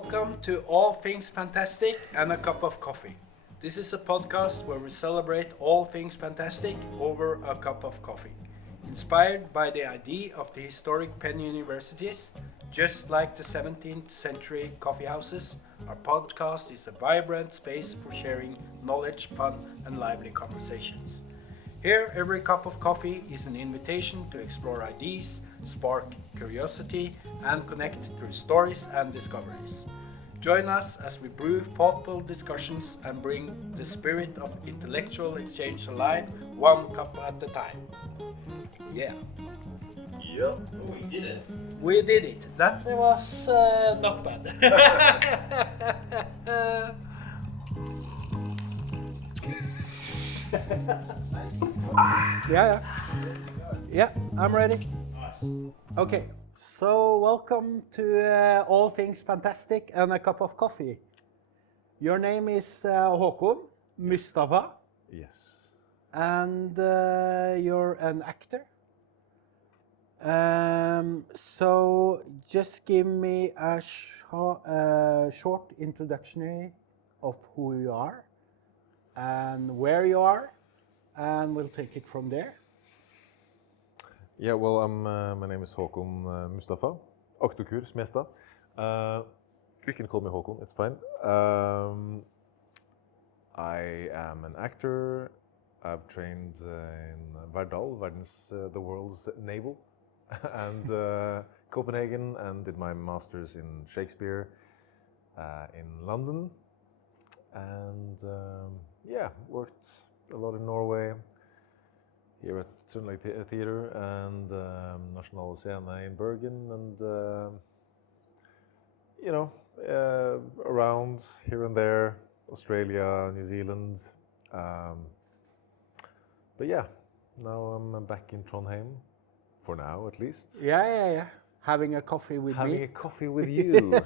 Welcome to All Things Fantastic and a Cup of Coffee. This is a podcast where we celebrate all things fantastic over a cup of coffee. Inspired by the idea of the historic Penn universities, just like the 17th century coffee houses, our podcast is a vibrant space for sharing knowledge, fun, and lively conversations. Here, every cup of coffee is an invitation to explore ideas, spark curiosity, and connect through stories and discoveries. Join us as we brew thoughtful discussions and bring the spirit of intellectual exchange alive, one cup at a time. Yeah. Yep, we did it. We did it. That was not bad. Yeah, I'm ready. Nice. Okay, so welcome to All Things Fantastic and a Cup of Coffee. Your name is Håkon Mustafa, Yes. and you're an actor. So just give me a short introduction of who you are and where you are, and we'll take it from there. Yeah, well, my name is Håkon Mustafa, Oktokur, Smestad. You can call me Håkon, it's fine. I am an actor. I've trained in Verdal, the world's navel, and Copenhagen, and did my master's in Shakespeare in London. And worked a lot in Norway, here at Trondheim Theatre and National Scene in Bergen, and around here and there, Australia, New Zealand. But yeah, now I'm back in Trondheim, for now at least. Yeah. Having a coffee with Having me. a coffee with you.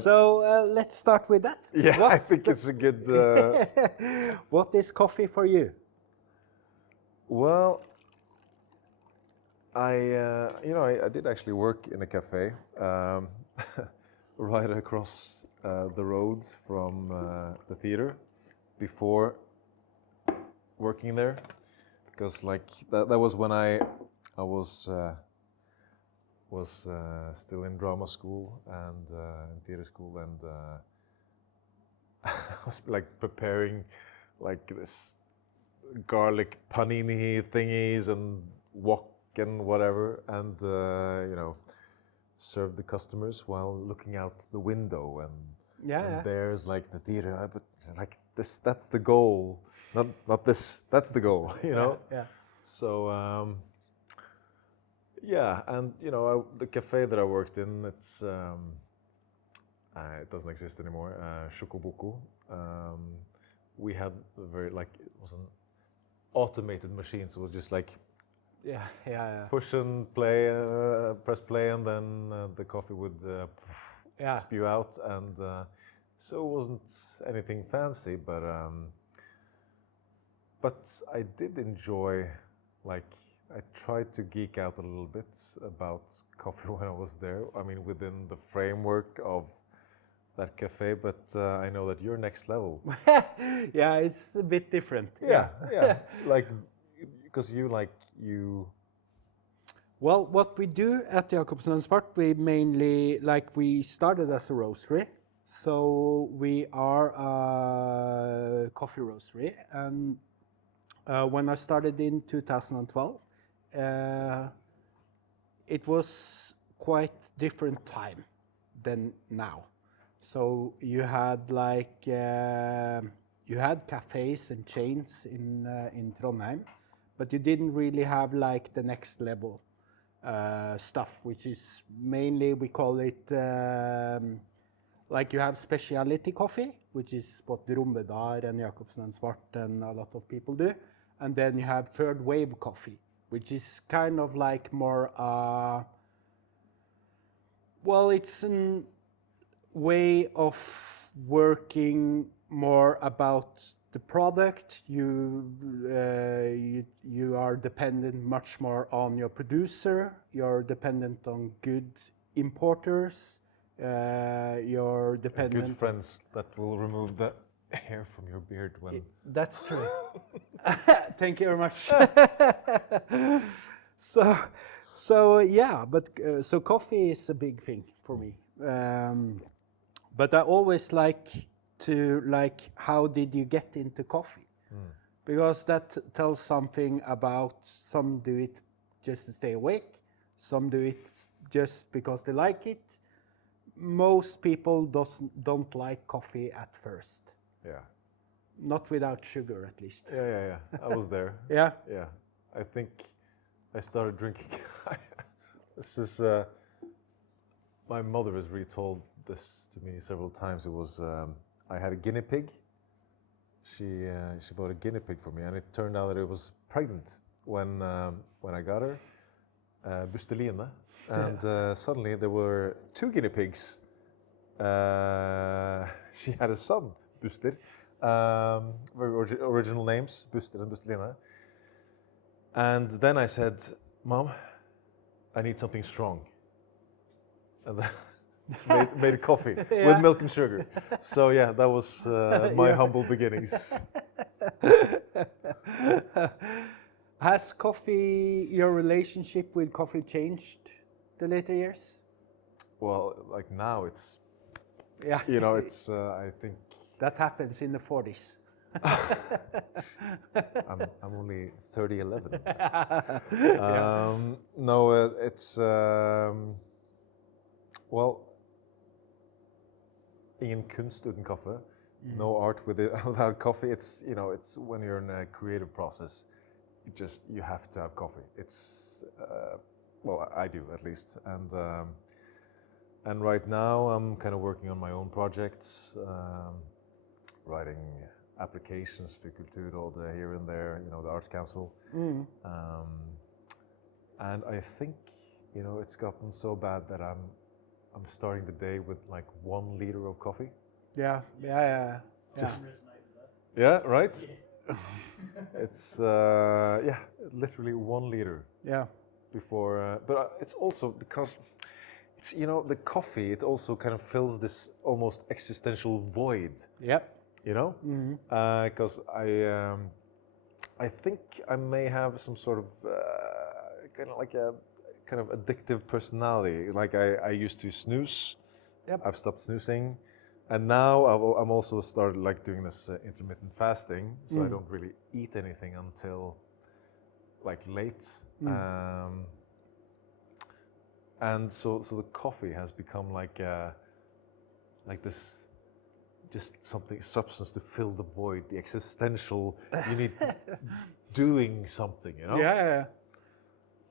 So let's start with that. Yeah, I think it's a good. What is coffee for you? Well, I did actually work in a cafe right across the road from the theater before working there, because like that was when I was still in drama school and in theater school, and I was like preparing like this garlic panini thingies and wok and whatever, and serve the customers while looking out the window, and there's like the theater, but like this, that's the goal, not this, that's the goal, you know. Yeah. So and the cafe that I worked in, it's it doesn't exist anymore, Shokobuku. We had a very, like, it was an automated machine, so it was just like Yeah. push and play, press play, and then the coffee would spew out, and so it wasn't anything fancy, but I did enjoy, like, I tried to geek out a little bit about coffee when I was there. I mean, within the framework of that cafe, but I know that you're next level. Yeah, it's a bit different. Yeah. Like, because you. Well, what we do at Jacobsen and Svart, we mainly, we started as a roastery. So we are a coffee roastery. And when I started in 2012, it was quite different time than now. So you had you had cafes and chains in Trondheim, but you didn't really have like the next level stuff, which is mainly, we call it like, you have specialty coffee, which is what Drombedar and Jacobsen and Svart and a lot of people do, and then you have third wave coffee, which is kind of like more it's a way of working more about the product. You are dependent much more on your producer. You're dependent on good importers. You're dependent. Good friends that will remove the hair from your beard when. That's true. Thank you very much. so yeah, but so coffee is a big thing for me. But I always like to how did you get into coffee? Because that tells something about some do it just to stay awake, some do it just because they like it. Most people don't like coffee at first. Yeah. Not without sugar, at least. Yeah. I was there. Yeah. Yeah. I think I started drinking. This is. My mother has retold this to me several times. It was I had a guinea pig. She bought a guinea pig for me, and it turned out that it was pregnant when I got her, Busteline, and suddenly there were 2 guinea pigs. She had a son, Buster. Very original names, Buster and Busteline. And then I said, "Mom, I need something strong." And then made a coffee with milk and sugar. So yeah, that was my humble beginnings. Has coffee, your relationship with coffee changed the later years? Well, like now it's, Yeah. it's I think That happens in the 40s. I'm only 30-11. Yeah. No, it's well, ingen kunst uten kaffe. No art without coffee. It's it's when you're in a creative process, you have to have coffee. It's well, I do at least, and right now I'm kind of working on my own projects, writing applications to Kulturrådet here and there, the Arts Council, and I think it's gotten so bad that I'm starting the day with like 1 liter of coffee. Yeah. Just yeah, right. It's literally 1 liter. Yeah. Before, but it's also because it's the coffee. It also kind of fills this almost existential void. Yep. Because I think I may have some sort of kind of like a kind of addictive personality. Like I used to snooze. Yep. I've stopped snoozing, and now I'm also started like doing this intermittent fasting. So I don't really eat anything until like late. And so the coffee has become like this, just substance to fill the void, the existential. You need doing something, Yeah.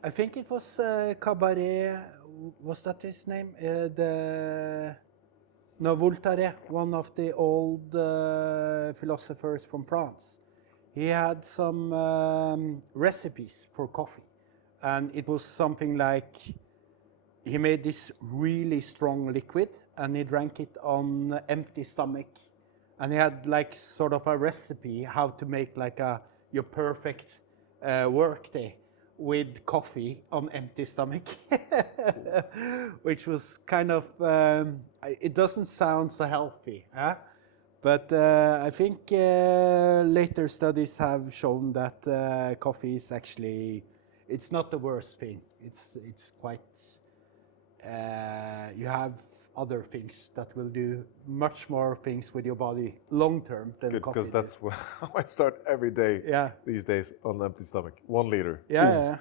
I think it was Cabaret. Was that his name? Voltaire, one of the old philosophers from France. He had some recipes for coffee, and it was something like he made this really strong liquid, and he drank it on empty stomach, and he had like sort of a recipe how to make like your perfect work day with coffee on empty stomach, which was kind of it doesn't sound so healthy, huh? But I think later studies have shown that coffee is actually, it's not the worst thing. It's quite, you have other things that will do much more things with your body long term than Good, coffee. because that's how I start every day these days, on an empty stomach. 1 liter. Yeah.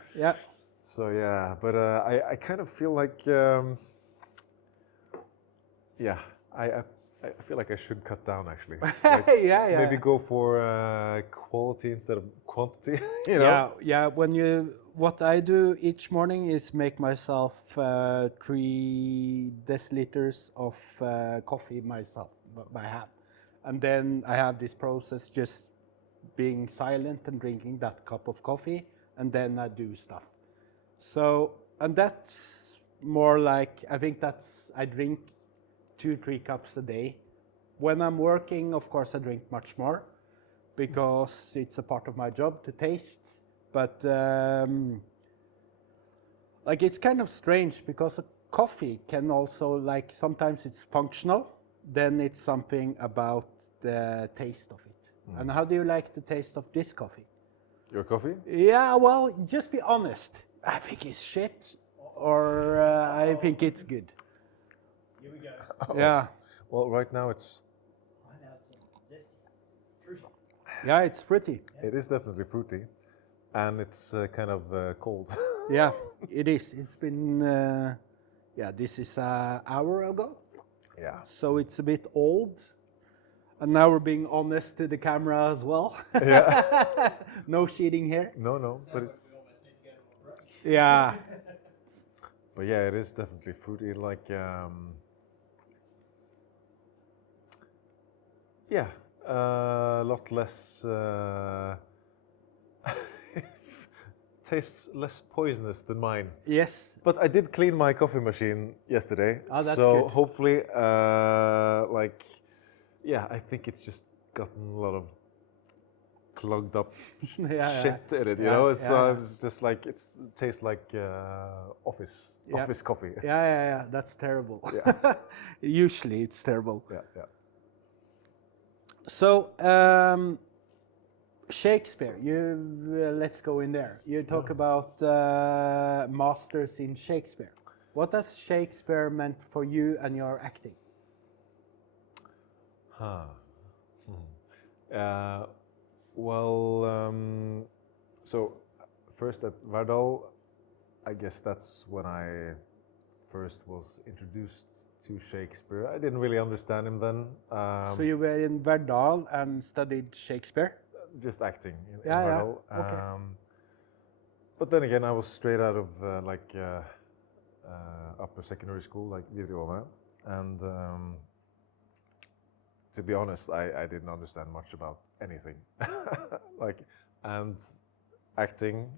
So yeah, but I kind of feel like I feel like I should cut down actually. Like Yeah. Maybe go for quality instead of quantity. Yeah. What I do each morning is make myself 3 deciliters of coffee myself by hand, and then I have this process just being silent and drinking that cup of coffee, and then I do stuff. So, and that's more like, I think I drink 2-3 cups a day. When I'm working, of course, I drink much more because it's a part of my job to taste. But like it's kind of strange because a coffee can also, like, sometimes it's functional then it's something about the taste of it. And how do you like the taste of this coffee? Your coffee? Yeah, well, just be honest. I think it's shit, or I think it's good. Here we go. Yeah, Well, right now it's Find out some zesty, fruity. yeah, it's pretty. it is definitely fruity, and it's kind of cold. Yeah, it is. It's been, yeah, this is an hour ago, Yeah. so it's a bit old. And now we're being honest to the camera as well. Yeah. No cheating here. No, but it's We almost need to go to a break. Yeah, but yeah, it is definitely fruity. Like yeah, a lot less. Tastes less poisonous than mine. yes. But I did clean my coffee machine yesterday, Oh, that's so good. hopefully, like, yeah, I think it's just gotten a lot of clogged up Yeah, shit in it. You yeah, know, it's, yeah. it's just like it tastes like office Yeah. office coffee. Yeah, that's terrible. Yeah. Usually it's terrible. Yeah. So, Shakespeare, let's go in there. You talk about masters in Shakespeare. What has Shakespeare meant for you and your acting? Huh. Well, so first at Vardal, I guess that's when I first was introduced to Shakespeare. I didn't really understand him then. So you were in Verdal and studied Shakespeare? Just acting in Yeah, yeah, Vardal. okay. But then again, I was straight out of upper secondary school, like videregående, and to be honest, I didn't understand much about anything. Like, and acting,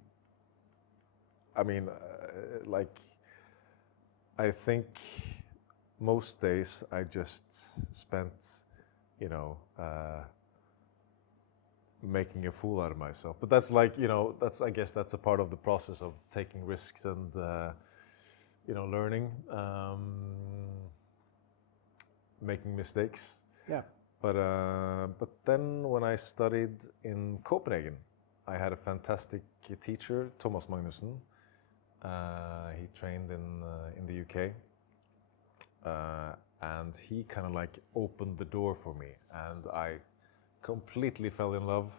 I mean, like, I think most days I just spent, you know, making a fool out of myself. But that's like, you know, I guess that's a part of the process of taking risks and, you know, learning, making mistakes. Yeah. But then when I studied in Copenhagen, I had a fantastic teacher, Thomas Magnussen. He trained in the UK, and he kind of like opened the door for me, and I completely fell in love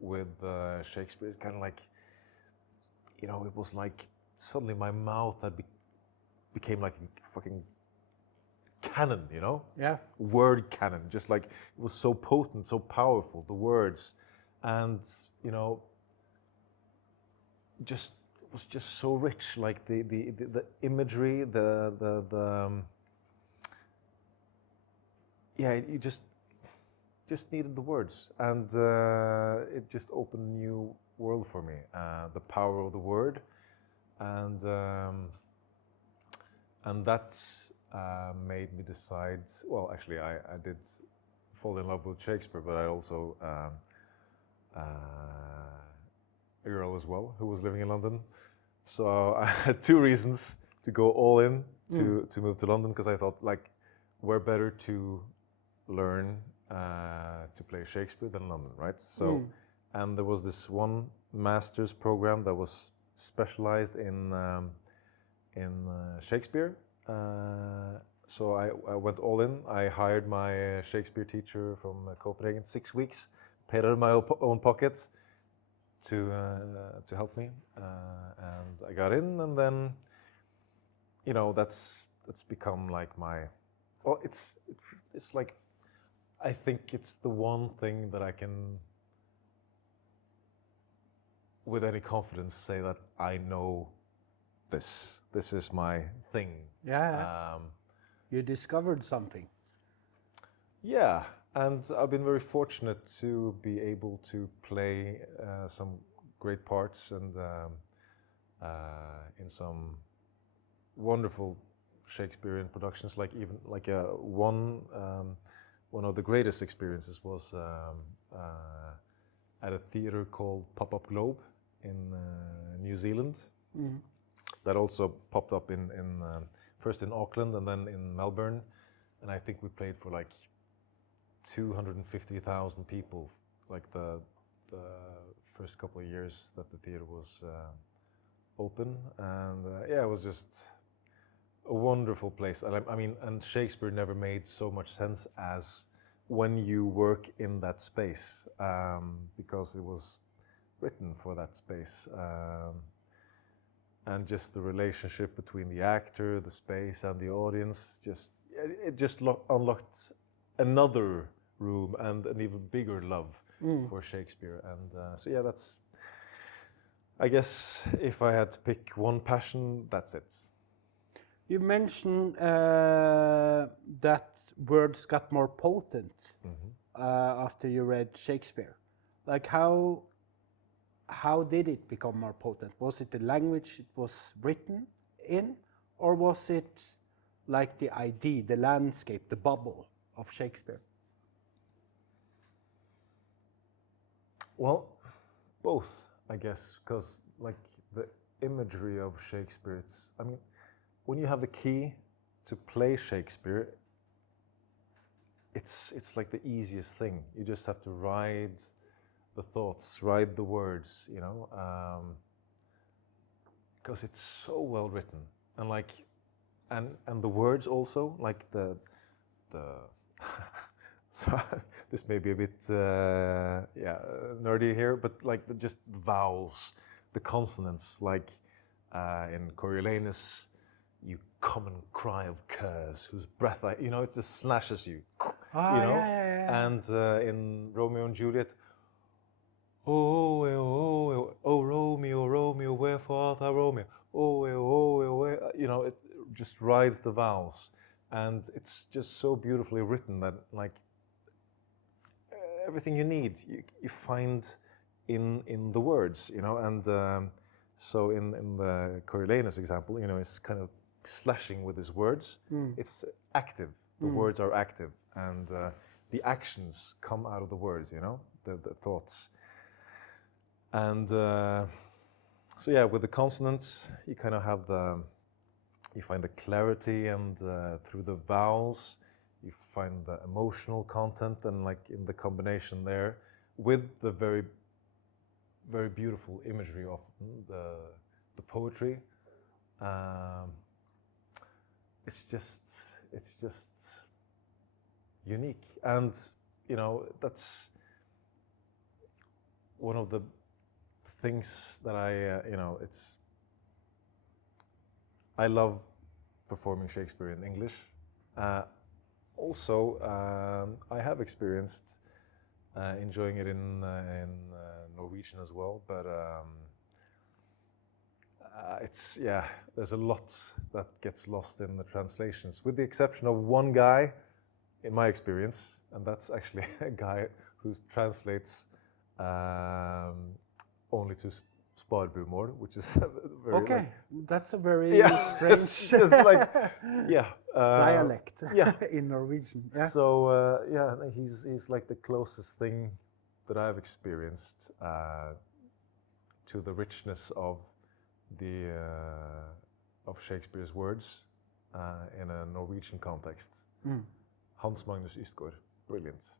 with Shakespeare. Kind of like, you know, it was like suddenly my mouth had became like a fucking cannon, you know? Yeah. Word cannon, just like it was so potent, so powerful, the words, and you know, just it was just so rich, like the imagery, yeah, you just needed the words, and it just opened a new world for me, the power of the word, and that made me decide. Well, actually, I did fall in love with Shakespeare, but I also a girl as well who was living in London. So I had two reasons to go all in to move to London, because I thought, like, where better to learn to play Shakespeare than London, right? So, and there was this one master's program that was specialized in Shakespeare. So I went all in. I hired my Shakespeare teacher from Copenhagen, 6 weeks, paid out of my own pocket to help me, and I got in, and then, you know, that's become like my, well, it's like, I think it's the one thing that I can, with any confidence, say that I know this is my thing. Yeah. You discovered something. Yeah, and I've been very fortunate to be able to play some great parts, and in some wonderful Shakespearean productions. Like even like one of the greatest experiences was at a theater called Pop-Up Globe in New Zealand. That also popped up in first in Auckland and then in Melbourne. and I think we played for like 250,000 people, like the first couple of years that the theater was open, and yeah, it was just a wonderful place. I mean, and Shakespeare never made so much sense as when you work in that space, because it was written for that space, and just the relationship between the actor, the space, and the audience, it just unlocked another room and an even bigger love for Shakespeare. And so yeah, that's, I guess, if I had to pick one passion, that's it. You mentioned that words got more potent after you read Shakespeare. Like how did it become more potent? Was it the language it was written in, or was it like the idea, the landscape, the bubble of Shakespeare? Well, both, I guess, because like the imagery of Shakespeare, I mean, when you have the key to play Shakespeare, it's like the easiest thing. You just have to ride the thoughts, ride the words, you know, because it's so well written, and like, and the words also, like the so this may be a bit nerdy here, but like just the vowels, the consonants, like in Coriolanus, you common cry of curs, whose breath it just slashes you, you know. Yeah. And in Romeo and Juliet, oh, Romeo, Romeo, wherefore art thou Romeo? You know, it just rides the vowels, and it's just so beautifully written that like everything you need, you find in the words, you know. And so in the Coriolanus example, you know, it's kind of slashing with his words. It's active. The words are active, and the actions come out of the words, you know, the thoughts. And so yeah, with the consonants, you kind of have you find the clarity, and through the vowels, you find the emotional content, and like in the combination there, with the very, very beautiful imagery of the poetry, it's just unique. And you know, that's one of the things that I love performing Shakespeare in English. Also, I have experienced enjoying it in Norwegian as well, but there's a lot that gets lost in the translations, with the exception of one guy, in my experience, and that's actually a guy who translates only to Sparbumor, which is very Okay, that's a very strange. It's just like dialect yeah. in Norwegian. Yeah. So he's like the closest thing that I've experienced to the richness of of Shakespeare's words in a Norwegian context. Hans Magnus Ystgaard, brilliant.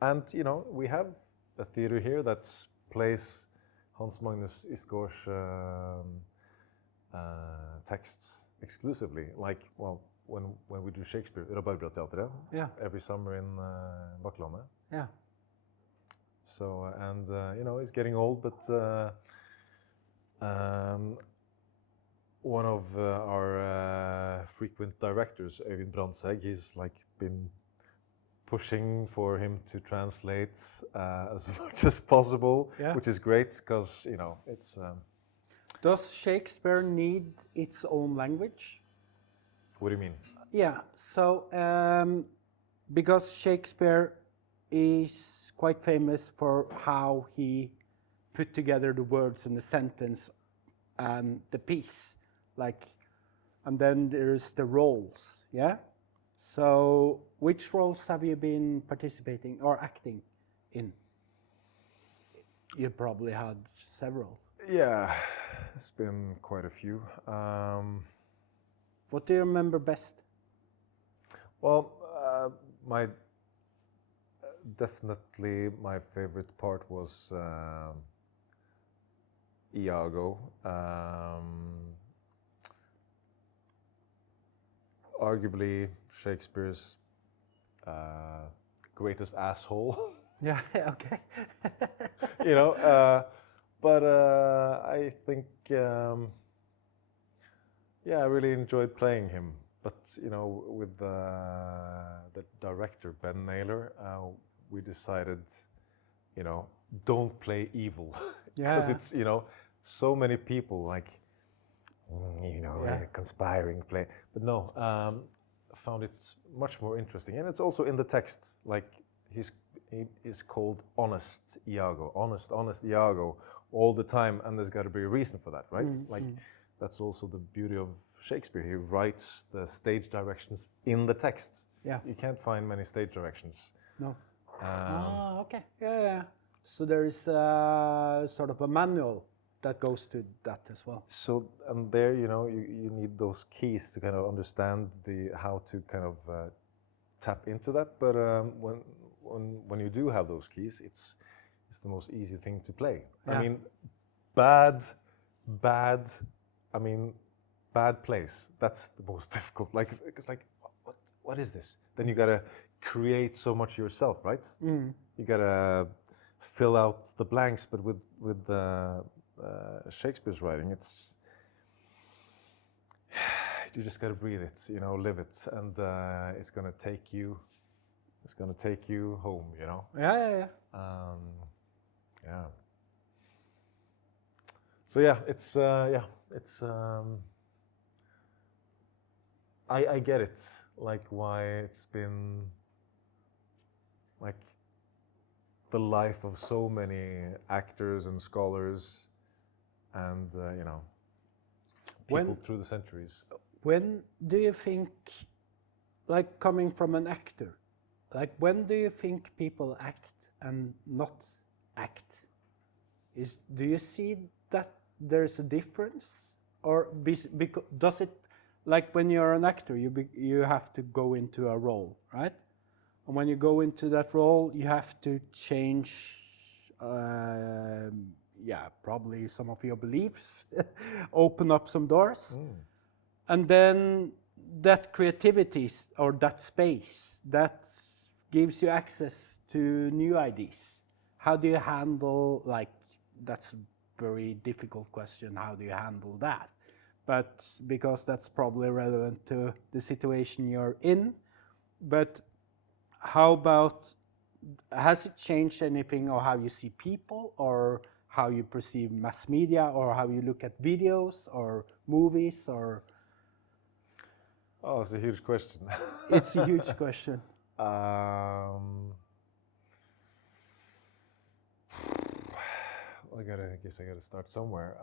And you know, we have a theater here that plays Hans Magnus Ystgaard's texts exclusively. Like, well, when we do Shakespeare, Rabarbrateatret, every summer in Bakklandet. Yeah. So you know, it's getting old, but one of our frequent directors, Øyvind Brandtzæg, he's like been pushing for him to translate as much as possible, which is great, because you know, it's. Does Shakespeare need its own language? What do you mean? Yeah, so because Shakespeare is quite famous for how he put together the words in the sentence and the piece, like, and then there's the roles, yeah? So which roles have you been participating or acting in? You probably had several. Yeah, it's been quite a few. What do you remember best? Well, my definitely my favorite part was Iago. Arguably Shakespeare's greatest asshole. Yeah. Okay. You know, but I think yeah, I really enjoyed playing him. But you know, with the director Ben Naylor, we decided, you know, don't play evil because Yeah. it's, you know, so many people like, you know, Yeah. conspiring play. But no, I found it much more interesting, and it's also in the text. Like he is called honest Iago, honest Iago all the time, and there's got to be a reason for that, right? Like that's also the beauty of Shakespeare. He writes the stage directions in the text. Yeah. You can't find many stage directions. No. Um, Okay. Yeah, yeah. So there is sort of a manual that goes to that as well. So and there, you know, you need those keys to kind of understand how to kind of tap into that. But when you do have those keys, it's the most easy thing to play. Yeah. I mean, bad. I mean, bad place. That's the most difficult. Like it's like what is this? Then you gotta create so much yourself, right? You gotta fill out the blanks. But with Shakespeare's writing, it's you just gotta breathe it, you know, live it, and it's gonna take you home, you know. Yeah. Yeah. So yeah, it's I get it, like why it's been like the life of so many actors and scholars, and you know, people through the centuries. When do you think, like coming from an actor, like when do you think people act and not act? Do you see that there's a difference, or because does it, like when you're an actor, you have to go into a role, right? And when you go into that role, you have to change, yeah, probably some of your beliefs, open up some doors. And then that creativity or that space, that gives you access to new ideas. How do you handle, like, that's a very difficult question, how do you handle that? But because that's probably relevant to the situation you're in. But how about, has it changed anything, or how you see people, or how you perceive mass media, or how you look at videos or movies, or? Oh, it's a huge question. It's a huge question. I guess I gotta start somewhere.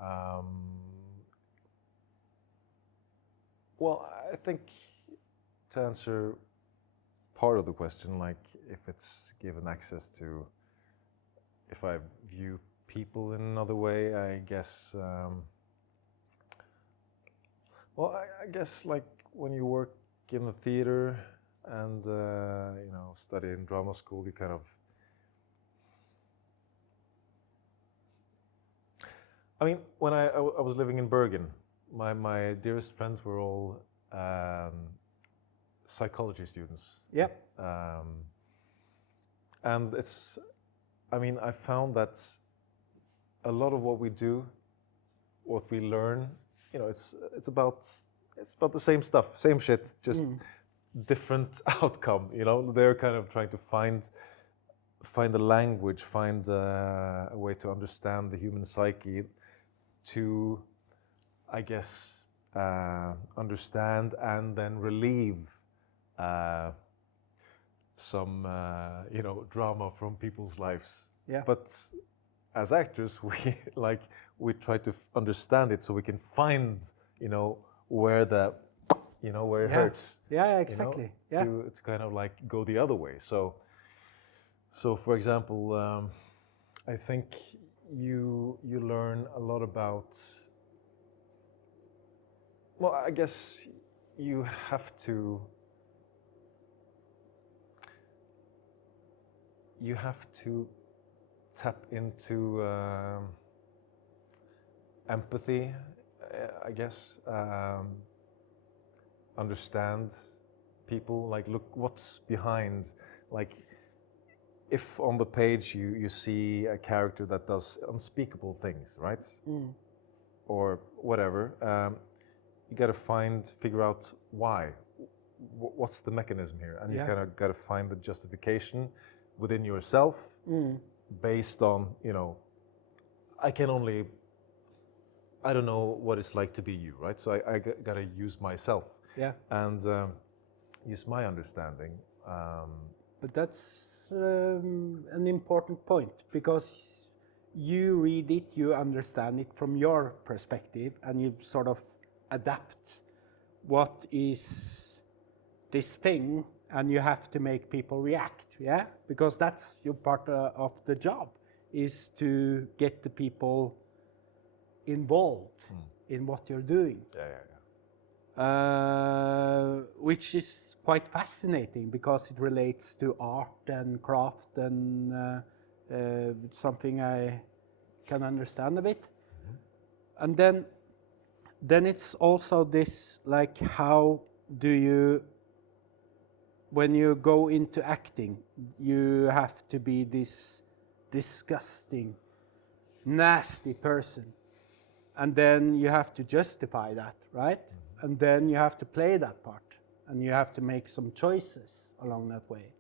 Well, I think to answer part of the question, like if it's given access to, if I view people in another way, I guess. Well, I guess like when you work in the theater and you know, study in drama school, you kind of. I mean, when I was living in Bergen, my dearest friends were all psychology students. Yep. And it's, I mean, I found that a lot of what we do, what we learn, you know, it's about the same stuff, same shit, just different outcome. You know, they're kind of trying to find a language, find a way to understand the human psyche, to, I guess, understand and then relieve some you know, drama from people's lives. Yeah. But as actors, we try to understand it so we can find, you know, where where it hurts. Yeah, exactly. You know, to kind of like go the other way. So for example, I think you learn a lot about. Well, I guess you have to you have to tap into empathy, I guess. Understand people, like look what's behind, like if on the page you see a character that does unspeakable things, right? Or whatever, you gotta figure out why. What's the mechanism here? And you kind of gotta find the justification within yourself based on, you know, I don't know what it's like to be you, right? So I gotta use myself and use my understanding. But that's an important point, because you read it, you understand it from your perspective, and you sort of adapt what is this thing, and you have to make people react, because that's your part of the job, is to get the people involved in what you're doing. Which is quite fascinating, because it relates to art and craft, and it's something I can understand a bit. And then it's also this, like, how do you, when you go into acting, you have to be this disgusting, nasty person, and then you have to justify that, right? And then you have to play that part, and you have to make some choices along that way,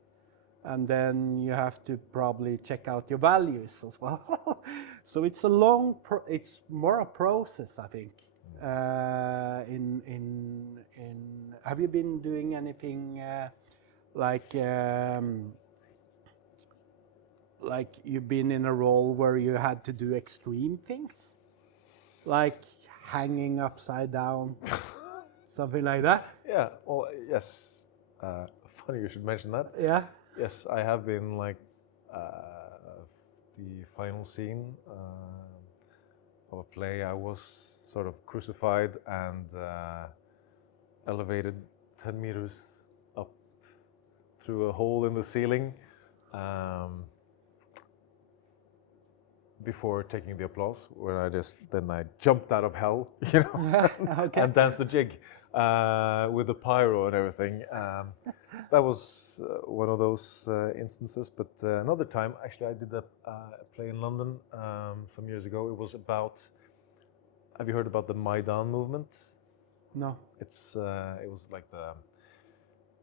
and then you have to probably check out your values as well. So it's a it's more a process, I think. Have you been doing anything like you've been in a role where you had to do extreme things, like hanging upside down, something like that? Yeah, well, yes. Funny you should mention that. Yeah. Yes, I have been like the final scene of a play. I was sort of crucified and elevated 10 meters up through a hole in the ceiling before taking the applause, where I jumped out of hell, you know, and danced the jig with the pyro and everything. That was one of those instances. But another time, actually, I did a play in London some years ago. It was about. Have you heard about the Maidan movement? No. It was like the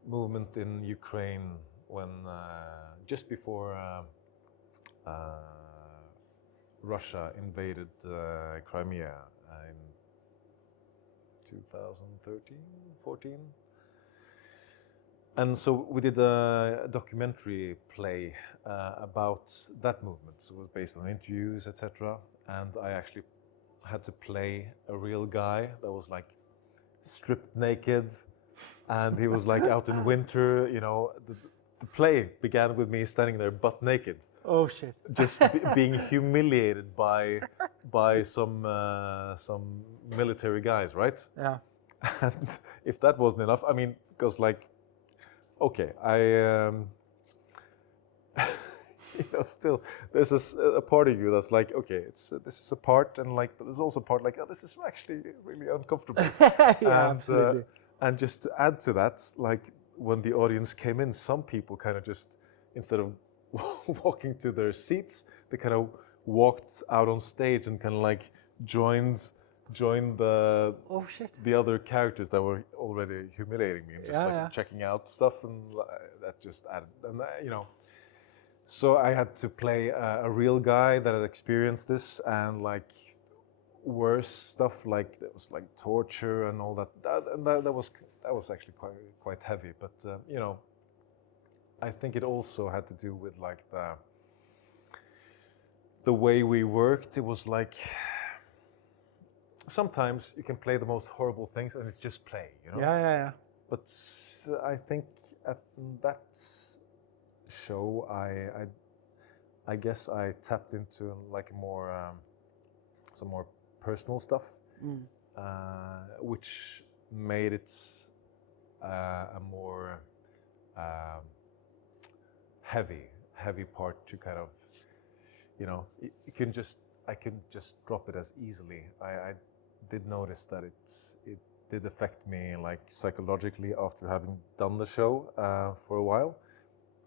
movement in Ukraine when just before Russia invaded Crimea in 2013, 14. And so we did a documentary play about that movement. So it was based on interviews, etc. And I actually had to play a real guy that was like stripped naked, and he was like out in winter. You know, the play began with me standing there butt naked. Oh shit! Just being humiliated by some military guys, right? Yeah. And if that wasn't enough, I mean, because like, okay, you know, still there's a part of you that's like, okay, this is a part, and like there's also a part like, oh, this is actually really uncomfortable. Yeah, absolutely. And just to add to that, like when the audience came in, some people kind of just, instead of walking to their seats, they kind of walked out on stage and kind of like joined the the other characters that were already humiliating me, and just checking out stuff, and that just added, and you know. So I had to play a real guy that had experienced this, and like worse stuff, like there was like torture and all that. That was actually quite heavy. But you know, I think it also had to do with like the way we worked. It was like sometimes you can play the most horrible things and it's just play, you know. Yeah. But I think at that show, I guess I tapped into like more some more personal stuff, which made it a more heavy heavy part to kind of, you can just, I can just drop it as easily. I did notice that it did affect me like psychologically after having done the show for a while.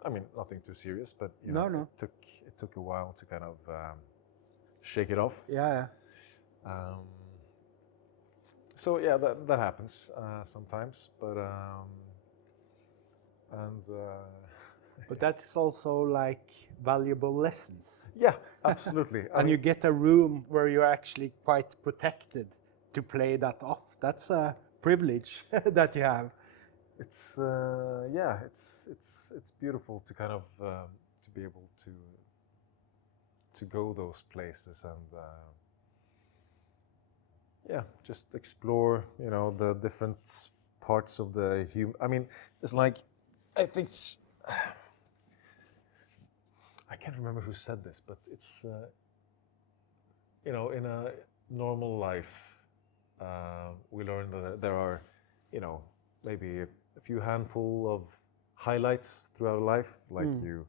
I mean, nothing too serious, but No. it took a while to kind of shake it off. Yeah. So yeah, that happens sometimes, but and But that's also like valuable lessons. yeah, absolutely. And you get a room where you're actually quite protected to play that off. That's a privilege that you have. It's it's beautiful to kind of to be able to go those places and just explore the different parts of the human. I mean, it's like I think I can't remember who said this, but it's in a normal life we learn that there are maybe a few handful of highlights throughout life, like you're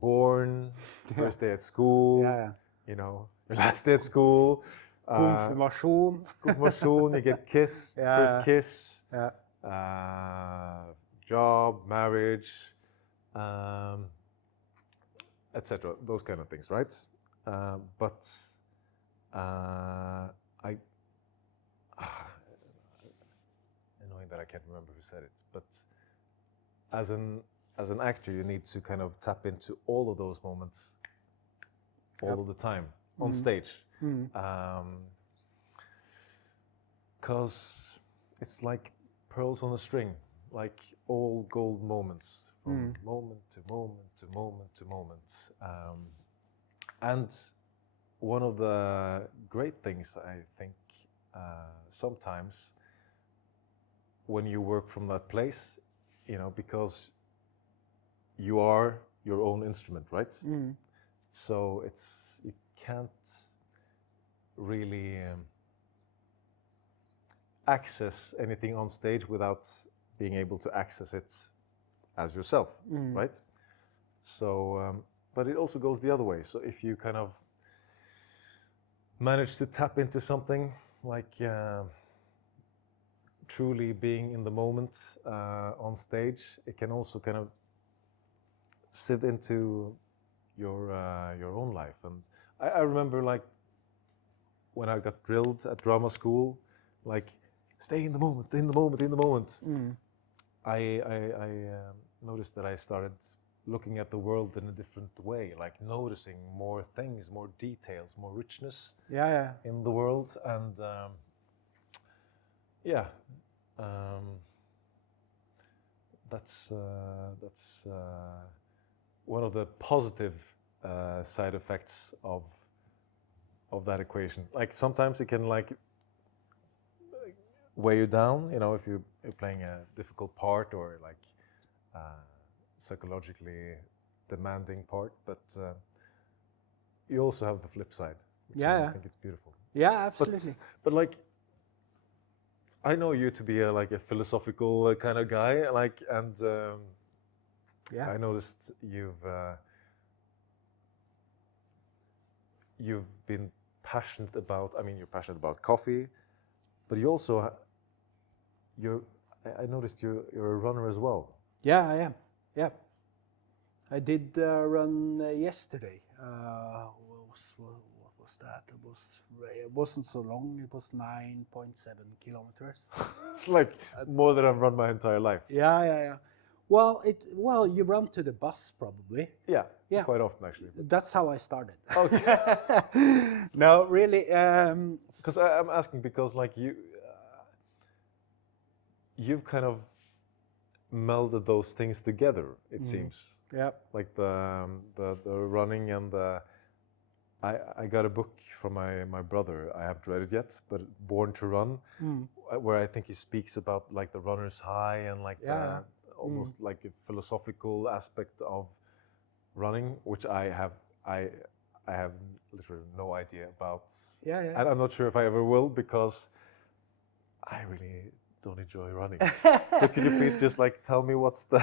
born, first day at school, your last day at school, Konfirmasjon. confirmation, you get kissed, first kiss, job, marriage, etc. Those kind of things, right? But annoying that I can't remember who said it, but as an actor, you need to kind of tap into all of those moments all of the time on stage, because it's like pearls on a string, like all gold moments from moment to moment to moment to moment. And one of the great things I think sometimes when you work from that place, because you are your own instrument, right? So you can't really access anything on stage without being able to access it as yourself, right? So, but it also goes the other way. So if you kind of manage to tap into something like truly being in the moment on stage, it can also kind of sit into your own life. And I remember like when I got drilled at drama school, like stay in the moment, in the moment, in the moment. I noticed that I started looking at the world in a different way, like noticing more things, more details, more richness in the world. And that's one of the positive side effects of that equation. Like sometimes it can like weigh you down, if you're playing a difficult part or like psychologically demanding part, but you also have the flip side, which I think it's beautiful. Yeah, absolutely. But like, I know you to be like a philosophical kind of guy, like, and I noticed you've been passionate about. I mean, you're passionate about coffee, but you also I noticed you're a runner as well. Yeah, I am. Yeah, I did run yesterday. What was that? It wasn't so long. It was 9.7 kilometers. It's like more than I've run my entire life. Yeah. Well, you run to the bus probably. Yeah. Yeah. Quite often actually. That's how I started. Okay. No, really. Because I'm asking because like you've kind of melded those things together. It seems. Yeah. Like the running and the. I got a book from my brother. I haven't read it yet, but Born to Run, where I think he speaks about like the runner's high and like almost like a philosophical aspect of running, which I have literally no idea about. Yeah. And I'm not sure if I ever will because I really don't enjoy running. So could you please just like tell me what's the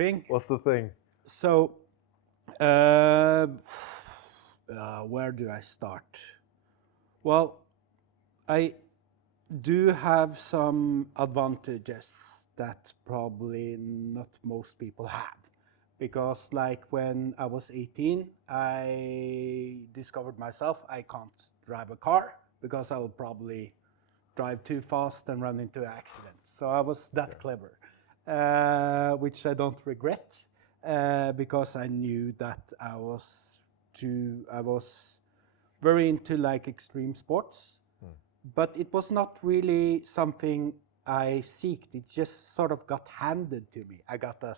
thing? What's the thing? So Uh, where do I start? Well, I do have some advantages that probably not most people have. Because like when I was 18, I discovered myself I can't drive a car because I will probably drive too fast and run into an accident. So I was that clever, which I don't regret because I knew that I was very into like extreme sports, but it was not really something I seeked. It just sort of got handed to me. I got a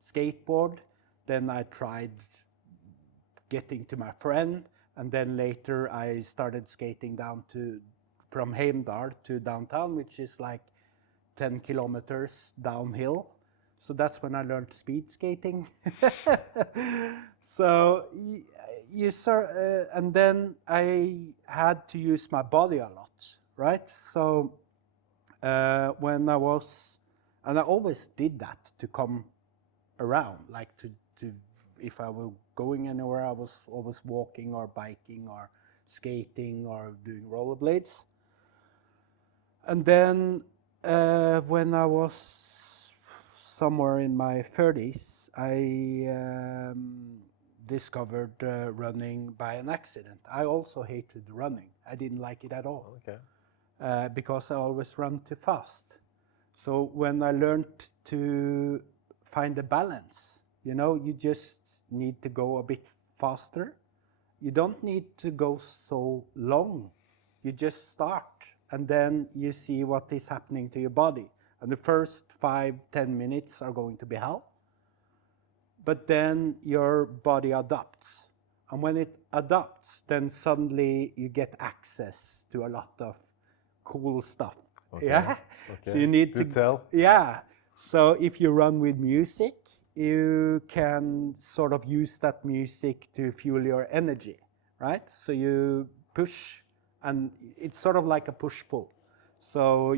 skateboard, then I tried getting to my friend, and then later I started skating down to from Heimdal to downtown, which is like 10 kilometers downhill. So that's when I learned speed skating. So and then I had to use my body a lot, right? So when I was, and I always did that to come around, like to if I were going anywhere, I was always walking or biking or skating or doing rollerblades. And then when I was somewhere in my 30s, I discovered running by an accident. I also hated running. I didn't like it at all. Okay. Because I always run too fast. So when I learned to find a balance, you just need to go a bit faster. You don't need to go so long. You just start, and then you see what is happening to your body. And the first 5-10 minutes are going to be hell. But then your body adapts. And when it adapts, then suddenly you get access to a lot of cool stuff. Okay. Yeah. Okay. So you need Do to tell. Yeah. So if you run with music, you can sort of use that music to fuel your energy, right? So you push, and it's sort of like a push-pull. So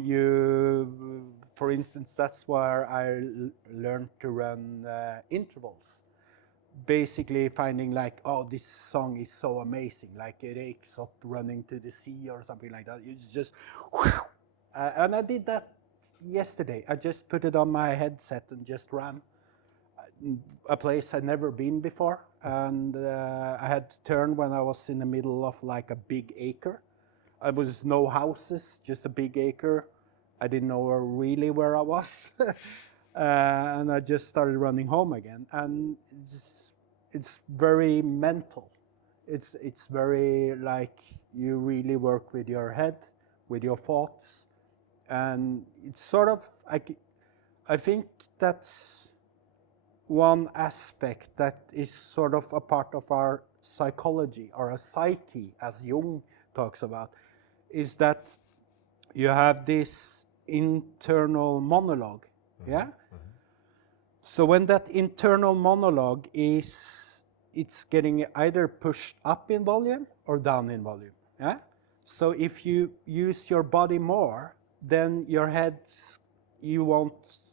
for instance, that's where I learned to run intervals. Basically finding like, oh, this song is so amazing, like it aches up running to the sea or something like that. It's just, and I did that yesterday. I just put it on my headset and just ran a place I'd never been before. And I had to turn when I was in the middle of like a big acre. There was no houses, just a big acre. I didn't know really where I was. And I just started running home again. And it's very mental. It's very like you really work with your head, with your thoughts. And it's sort of, I think that's one aspect that is sort of a part of our psychology or a psyche, as Jung talks about, is that you have this internal monologue. Yeah. So when that internal monologue it's getting either pushed up in volume or down in volume. Yeah. So if you use your body more, then your head, you won't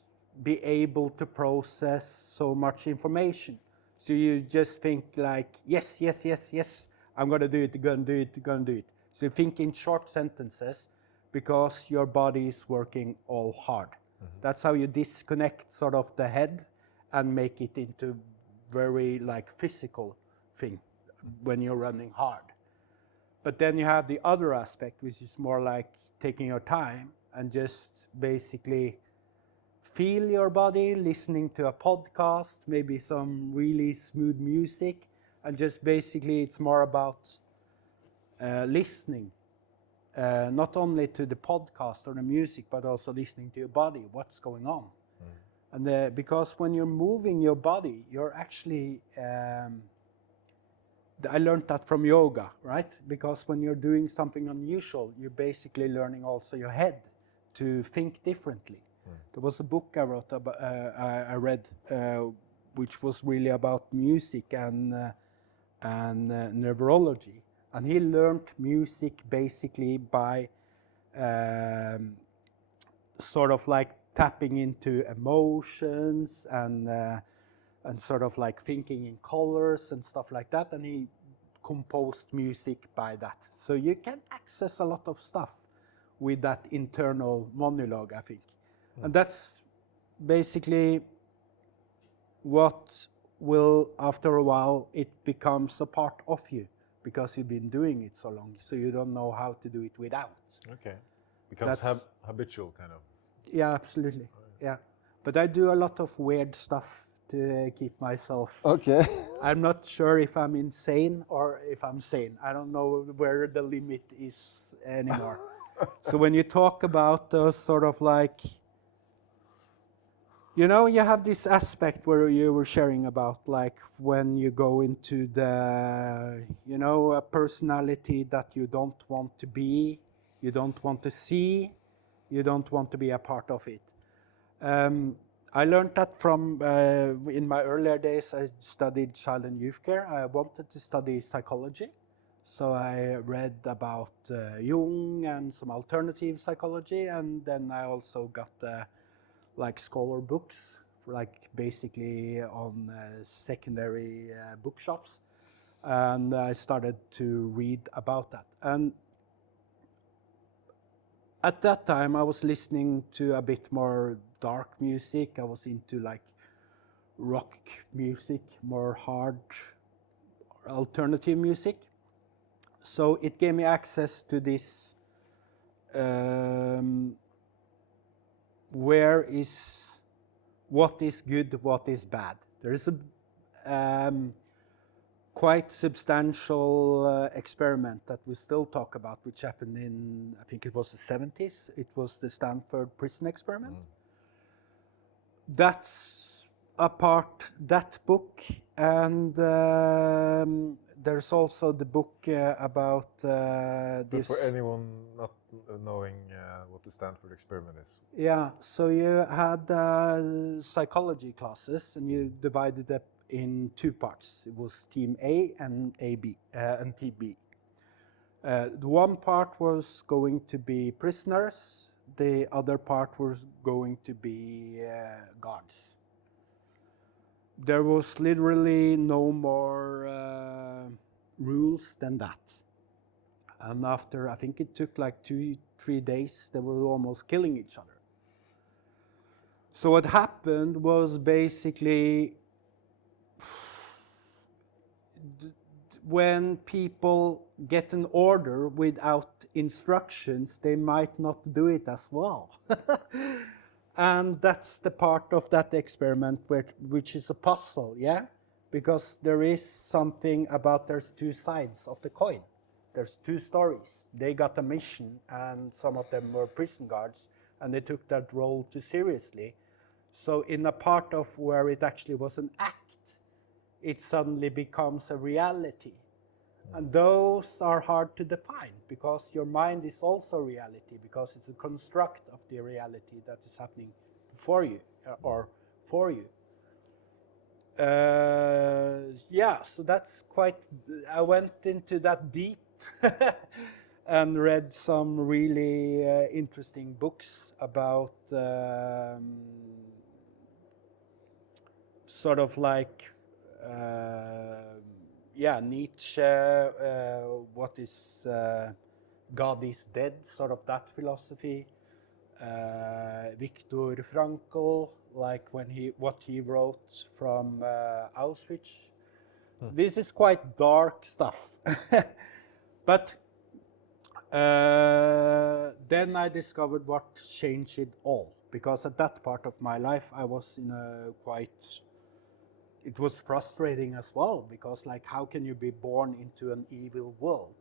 be able to process so much information. So you just think like, yes, yes, yes, yes, I'm gonna do it, I'm gonna do it, I'm gonna do it. So you think in short sentences because your body is working all hard. That's how you disconnect sort of the head and make it into very like physical thing when you're running hard. But then you have the other aspect, which is more like taking your time and just basically feel your body, listening to a podcast, maybe some really smooth music, and just basically it's more about listening, not only to the podcast or the music, but also listening to your body, what's going on. And because when you're moving your body, you're actually, I learned that from yoga, right? Because when you're doing something unusual, you're basically learning also your head to think differently. There was a book I wrote about, I read, which was really about music and neurology. And he learned music basically by sort of like tapping into emotions and and sort of like thinking in colors and stuff like that, and he composed music by that. So you can access a lot of stuff with that internal monologue, I think. And that's basically what will, after a while, it becomes a part of you because you've been doing it so long, so you don't know how to do it without. Okay. Becomes habitual, kind of. Yeah, absolutely. Yeah. But I do a lot of weird stuff to keep myself. Okay. I'm not sure if I'm insane or if I'm sane. I don't know where the limit is anymore. So when you talk about those sort of like, you know, you have this aspect where you were sharing about, like when you go into the, you know, a personality that you don't want to be, you don't want to see, you don't want to be a part of it. I learned that from, in my earlier days, I studied child and youth care. I wanted to study psychology. So I read about Jung and some alternative psychology, and then I also got like scholar books, like basically on secondary bookshops. And I started to read about that. And at that time, I was listening to a bit more dark music. I was into like rock music, more hard alternative music. So it gave me access to this what is good, what is bad. There is a quite substantial experiment that we still talk about, which happened in, I think it was the 70s. It was the Stanford prison experiment. That's a part, that book, and there's also the book about But this. for anyone not knowing what the Stanford experiment is. Yeah, so you had psychology classes, and you divided up in two parts. It was Team A and and Team B. The one part was going to be prisoners. The other part was going to be guards. There was literally no more rules than that. And after, I think it took like 2-3 days, they were almost killing each other. So what happened was basically when people get an order without instructions, they might not do it as well. And that's the part of that experiment which is a puzzle, yeah? Because there is something about there's two sides of the coin. There's two stories. They got a mission, and some of them were prison guards, and they took that role too seriously. So in a part of where it actually was an act, it suddenly becomes a reality. And those are hard to define, because your mind is also reality, because it's a construct of the reality that is happening for you or for you. Yeah, so that's quite, I went into that deep and read some really interesting books about sort of like, yeah, Nietzsche, what is God is dead, sort of that philosophy. Viktor Frankl, like what he wrote from Auschwitz. So this is quite dark stuff. But then I discovered what changed it all, because at that part of my life I was in a quite, it was frustrating as well, because like, how can you be born into an evil world?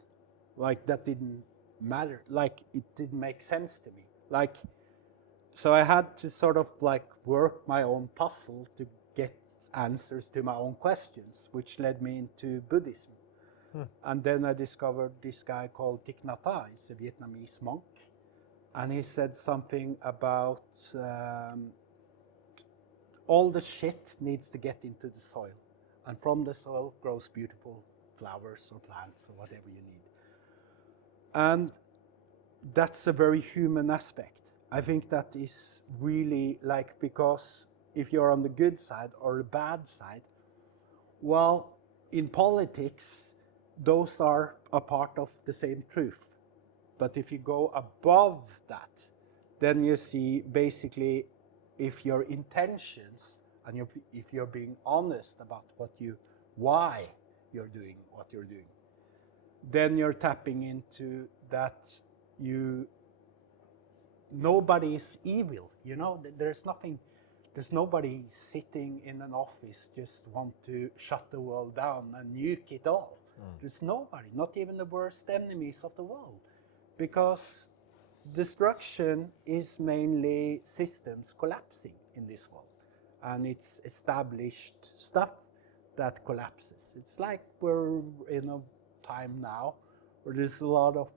Like, that didn't matter, like it didn't make sense to me. Like, so I had to sort of like work my own puzzle to get answers to my own questions, which led me into Buddhism. And then I discovered this guy called Thich Nhat Hanh. He's a Vietnamese monk. And he said something about all the shit needs to get into the soil. And from the soil grows beautiful flowers or plants or whatever you need. And that's a very human aspect. I think that is really like, because if you're on the good side or the bad side. Well, in politics, those are a part of the same truth. But if you go above that, then you see basically if your intentions and if you're being honest about why you're doing what you're doing, then you're tapping into that nobody is evil. There's nobody sitting in an office just want to shut the world down and nuke it all. There's nobody, not even the worst enemies of the world. Because destruction is mainly systems collapsing in this world. And it's established stuff that collapses. It's like we're in a time now where there's a lot of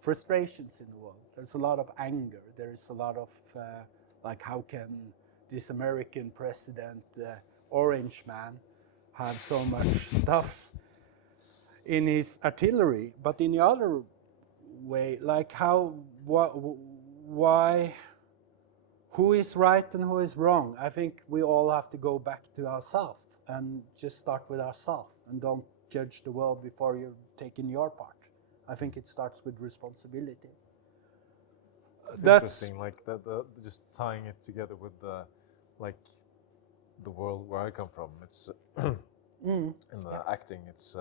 frustrations in the world. There's a lot of anger. There is a lot of like, how can this American president, Orange Man, have so much stuff in his artillery? But in the other way, like why, who is right and who is wrong? I think we all have to go back to ourselves and just start with ourselves and don't judge the world before you've taken your part. I think it starts with responsibility. That's interesting, like just tying it together with the world where I come from. It's in the acting. It's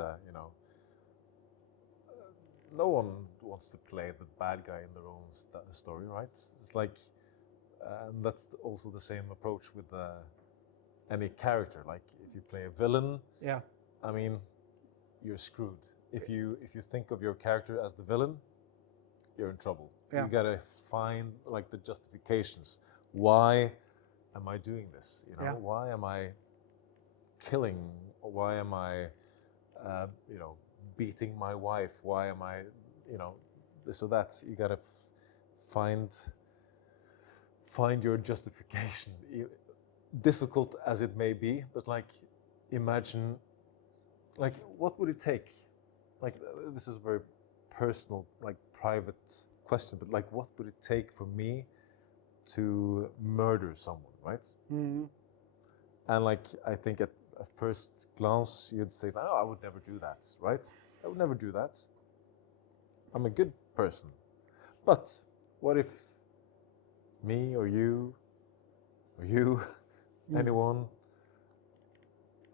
no one wants to play the bad guy in their own story, right? It's like, and that's also the same approach with any character. Like if you play a villain, I mean, you're screwed. If you think of your character as the villain, you're in trouble. You gotta find like the justifications. Why am I doing this? Why am I killing? Why am I, beating my wife? Why am I, this or that? You gotta find your justification. Difficult as it may be, but like, imagine, like, what would it take? Like, this is a very personal, like, private question, but like, what would it take for me to murder someone, right? Mm-hmm. And like, I think at first glance, you'd say, no, I would never do that, right? I would never do that. I'm a good person. But what if me or you, anyone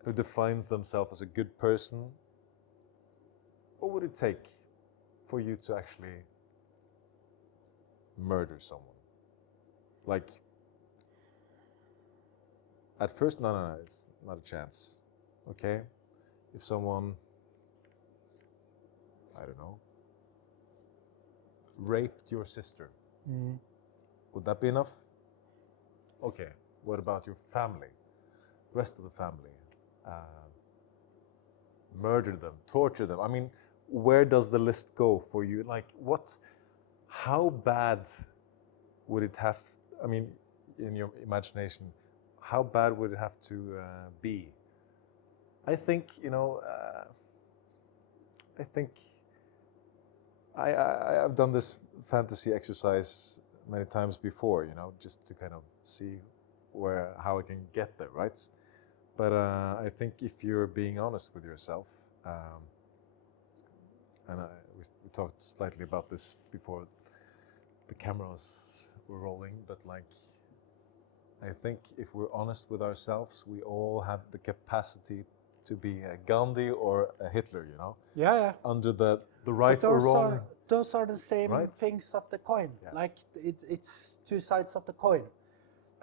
who defines themselves as a good person, what would it take for you to actually murder someone? Like, at first, no, it's not a chance. Okay? If someone, I don't know, raped your sister, would that be enough? Okay, what about your family? Rest of the family? Murder them, torture them. I mean, where does the list go for you? Like, how bad would it have, I mean, in your imagination, how bad would it have to be? I think, I've done this fantasy exercise many times before, just to kind of see how I can get there, right? But I think if you're being honest with yourself, and we talked slightly about this before the cameras were rolling, but like, I think if we're honest with ourselves, we all have the capacity to be a Gandhi or a Hitler, Yeah. Under the right or wrong. Those are the same right? things of the coin. Yeah. Like, it's two sides of the coin.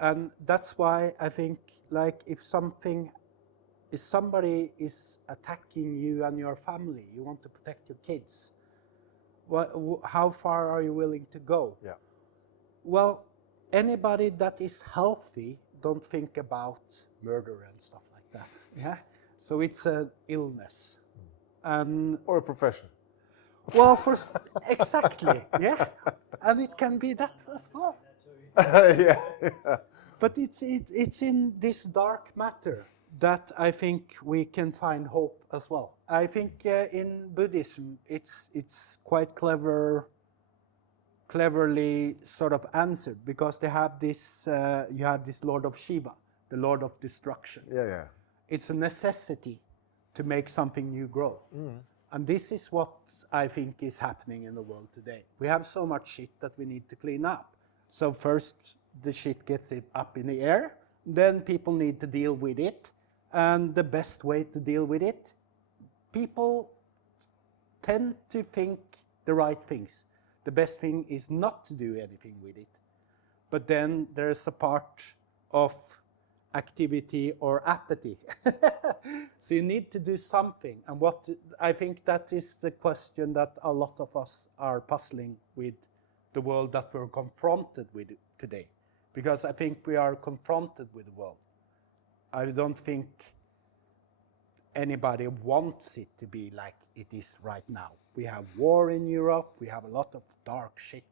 And that's why I think, like, if somebody is attacking you and your family, you want to protect your kids, how far are you willing to go? Yeah. Well, anybody that is healthy don't think about murder and stuff like that. Yeah. So it's an illness. Or a profession. Well, exactly. Yeah. And it can be that as well. Yeah. But it's in this dark matter that I think we can find hope as well. I think in Buddhism, it's quite clever cleverly sort of answered, because they have this, you have this Lord of Shiva, the Lord of Destruction. Yeah. It's a necessity to make something new grow. And this is what I think is happening in the world today. We have so much shit that we need to clean up. So first the shit gets it up in the air, then people need to deal with it. And the best way to deal with it, people tend to think the right things. The best thing is not to do anything with it. But then there's a part of activity or apathy. So you need to do something. And what I think that is the question that a lot of us are puzzling with the world that we're confronted with today. Because I think we are confronted with the world. I don't think anybody wants it to be like it is right now. We have war in Europe, we have a lot of dark shit.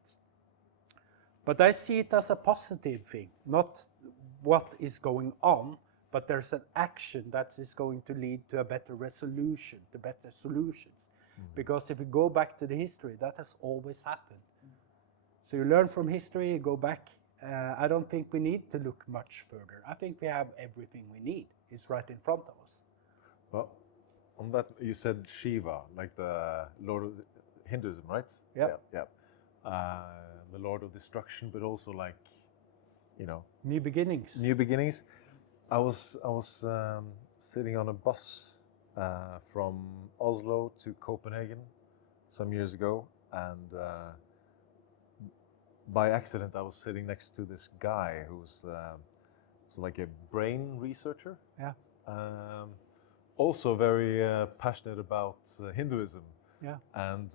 But I see it as a positive thing, not what is going on, but there's an action that is going to lead to a better resolution, to better solutions. Because if you go back to the history, that has always happened. So you learn from history, you go back. I don't think we need to look much further. I think we have everything we need. It's right in front of us. Well, on that, you said Shiva, like the Lord of Hinduism, right? Yep. Yeah. The Lord of Destruction, but also like, you know, New beginnings. new beginnings. I was sitting on a bus from Oslo to Copenhagen some years ago, and by accident I was sitting next to this guy who's like a brain researcher. Yeah. Also very passionate about Hinduism. Yeah. And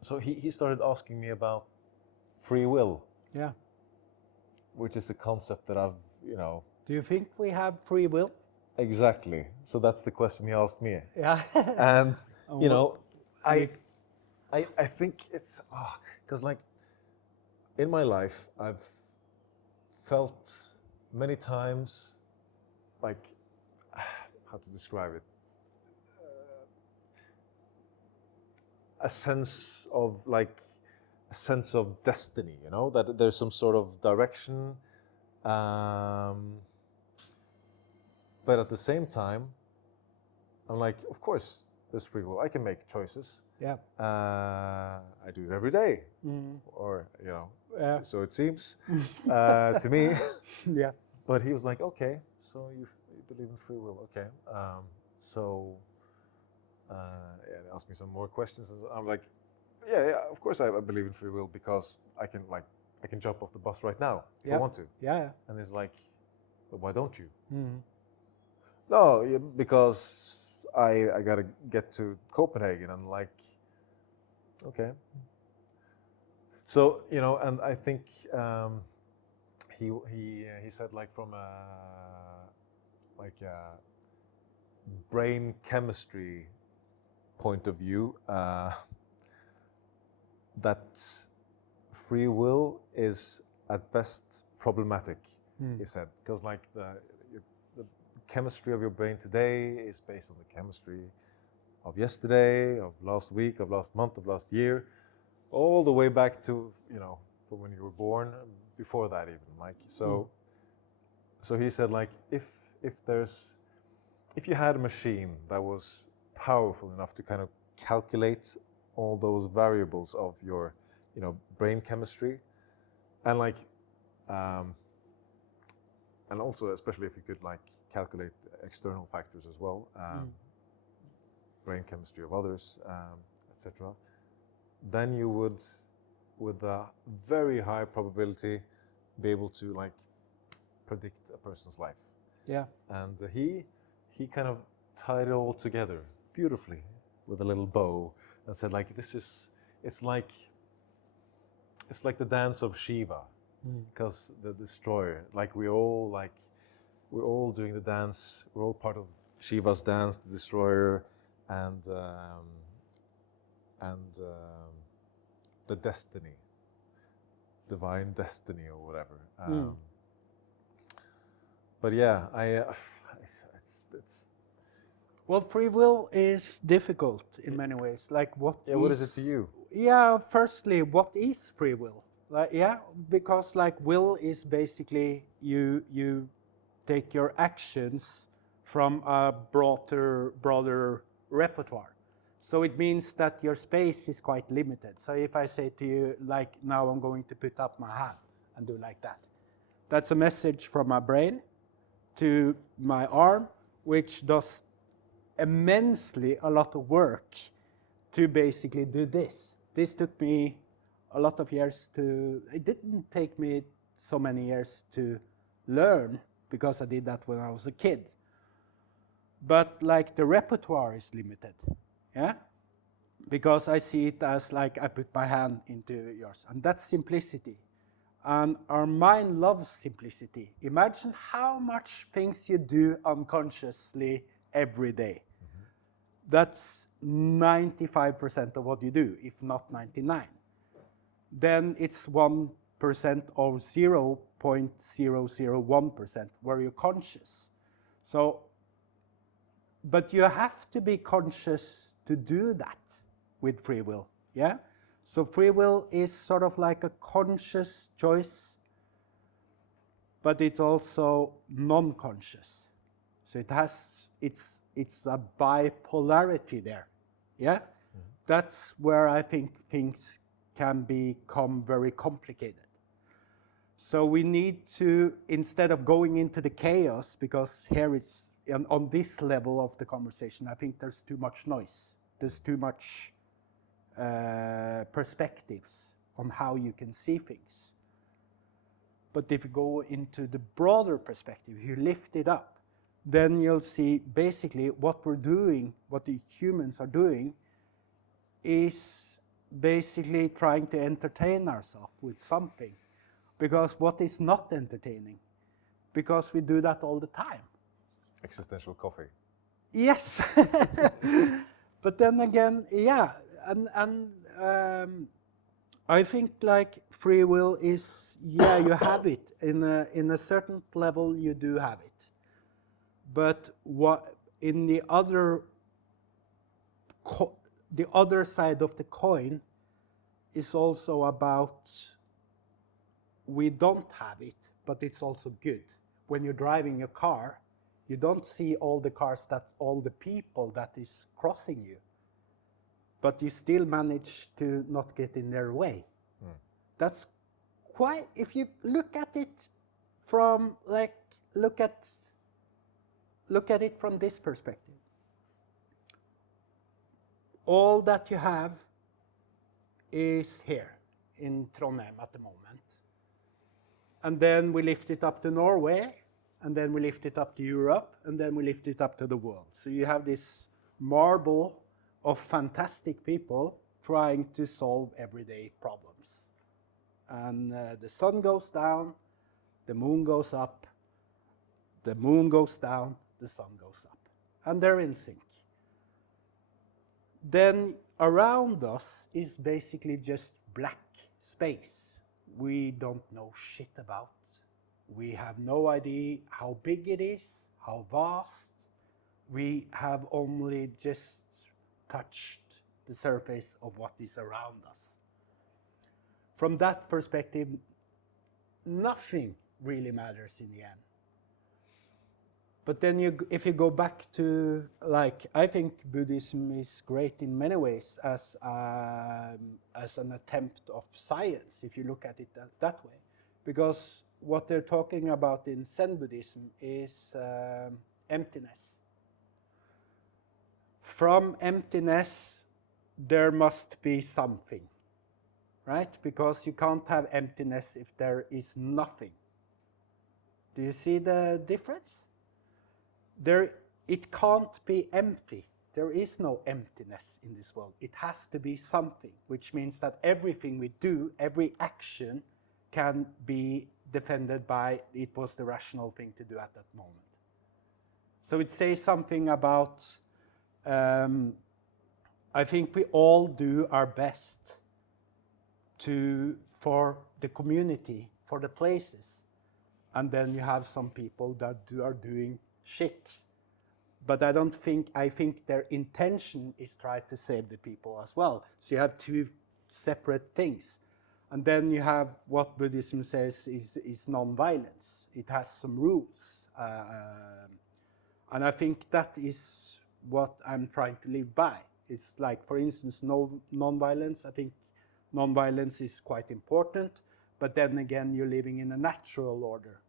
so he started asking me about free will. Yeah. Which is a concept that I've, you know. Do you think we have free will? Exactly. So that's the question he asked me. Yeah. And, you know, I I think it's, because like in my life, I've felt many times, like, how to describe it? A sense of destiny, you know, that there's some sort of direction. But at the same time, I'm like, of course, there's free will. I can make choices. Yeah. I do it every day, or you know, Yeah. so it seems to me. Yeah. But he was like, okay, so you believe in free will, okay. Yeah, they asked me some more questions, and I'm like, yeah, of course I believe in free will, because I can jump off the bus right now if I want to. Yeah. And he's like, but why don't you? Mm-hmm. No, because I gotta get to Copenhagen. And like, okay. So, you know, and I think he said, like, from a brain chemistry point of view, that free will is at best problematic. He said, because like the chemistry of your brain today is based on the chemistry of yesterday, of last week, of last month, of last year, all the way back to, you know, from when you were born, before that even. Like, so he said, like, if you had a machine that was powerful enough to kind of calculate all those variables of your, you know, brain chemistry, and like, and also especially if you could like calculate external factors as well, brain chemistry of others, etc., then you would, with a very high probability, be able to like predict a person's life. Yeah. And he kind of tied it all together beautifully with a little bow and said, like, it's like the dance of Shiva, because the destroyer, like we're all doing the dance, we're all part of Shiva's dance, the destroyer, and the destiny, divine destiny or whatever. But yeah, it's Well, free will is difficult in many ways. Like what What is it to you? Yeah, firstly, what is free will? Like, yeah, because like will is basically you take your actions from a broader repertoire. So it means that your space is quite limited. So if I say to you, like, now I'm going to put up my hand and do like that, that's a message from my brain to my arm, which does immensely a lot of work to basically do this. This took me a lot of years to, it didn't take me so many years to learn because I did that when I was a kid. But like the repertoire is limited, yeah? Because I see it as like I put my hand into yours, and that's simplicity. And our mind loves simplicity. Imagine how much things you do unconsciously every day. That's 95% of what you do, if not 99. Then it's 1% of 0.001% where you're conscious. So, but you have to be conscious to do that with free will, yeah? So free will is sort of like a conscious choice, but it's also non-conscious. So it's a bipolarity there, yeah? That's where I think things can become very complicated. So we need to, instead of going into the chaos, because here it's on this level of the conversation, I think there's too much noise. There's too much perspectives on how you can see things. But if you go into the broader perspective, if you lift it up, then you'll see basically what we're doing, what the humans are doing, is basically trying to entertain ourselves with something. Because what is not entertaining? Because we do that all the time. Existential coffee. Yes. But then again, yeah, and I think like free will is, yeah, you have it in a certain level, you do have it. But what in the other side of the coin is also about we don't have it, but it's also good. When you're driving a car, you don't see all the cars, all the people that is crossing you, but you still manage to not get in their way. That's quite, if you look at it from like, look at it from this perspective. All that you have is here in Trondheim at the moment. And then we lift it up to Norway, and then we lift it up to Europe, and then we lift it up to the world. So you have this marble of fantastic people trying to solve everyday problems. And the sun goes down, the moon goes up, the moon goes down, the sun goes up. And they're in sync. Then around us is basically just black space. We don't know shit about. We have no idea how big it is, how vast. We have only just touched the surface of what is around us. From that perspective, nothing really matters in the end. But then if you go back to, like, I think Buddhism is great in many ways as an attempt of science, if you look at it that way. Because what they're talking about in Zen Buddhism is emptiness. From emptiness, there must be something, right? Because you can't have emptiness if there is nothing. Do you see the difference? It can't be empty. There is no emptiness in this world. It has to be something, which means that everything we do, every action, can be defended by it was the rational thing to do at that moment. So it says something about, I think we all do our best for the community, for the places. And then you have some people that are doing shit. But I think their intention is try to save the people as well. So you have two separate things. And then you have what Buddhism says is non-violence. It has some rules. And I think that is what I'm trying to live by. It's like, for instance, no non-violence. I think non-violence is quite important. But then again, you're living in a natural order.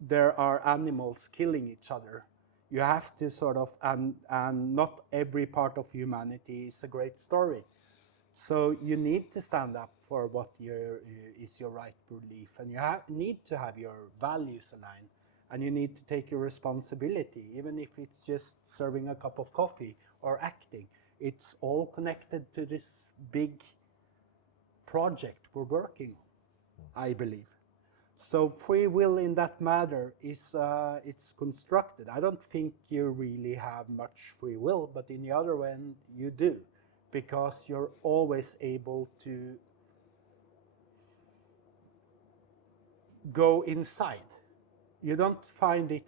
There are animals killing each other. You have to sort of, and not every part of humanity is a great story. So you need to stand up for what is your right belief, and you need to have your values aligned, and you need to take your responsibility, even if it's just serving a cup of coffee or acting. It's all connected to this big project we're working on, I believe. So free will in that matter is it's constructed. I don't think you really have much free will, but in the other end, you do, because you're always able to go inside. You don't find it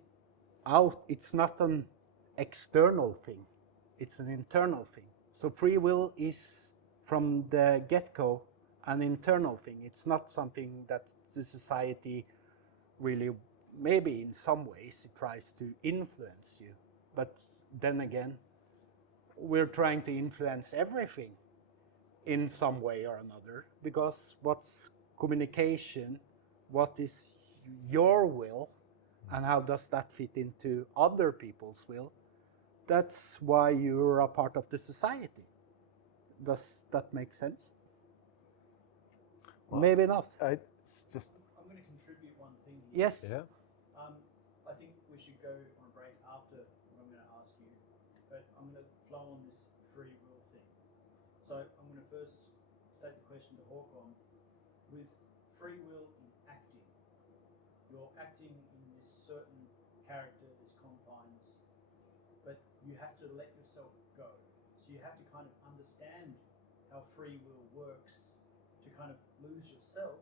out. It's not an external thing. It's an internal thing. So free will is from the get-go an internal thing. It's not something that the society really, maybe in some ways it tries to influence you. But then again, we're trying to influence everything in some way or another, because what's communication, what is your will, and how does that fit into other people's will? That's why you're a part of the society. Does that make sense? Well, maybe not. It's just I'm going to contribute one thing here. Yes. yeah. I think we should go on a break after what I'm going to ask you, but I'm going to flow on this free will thing. So I'm going to first state the question to Håkon. With free will in acting, you're acting in this certain character, this confines, but you have to let yourself go. So you have to kind of understand how free will works, to kind of lose yourself,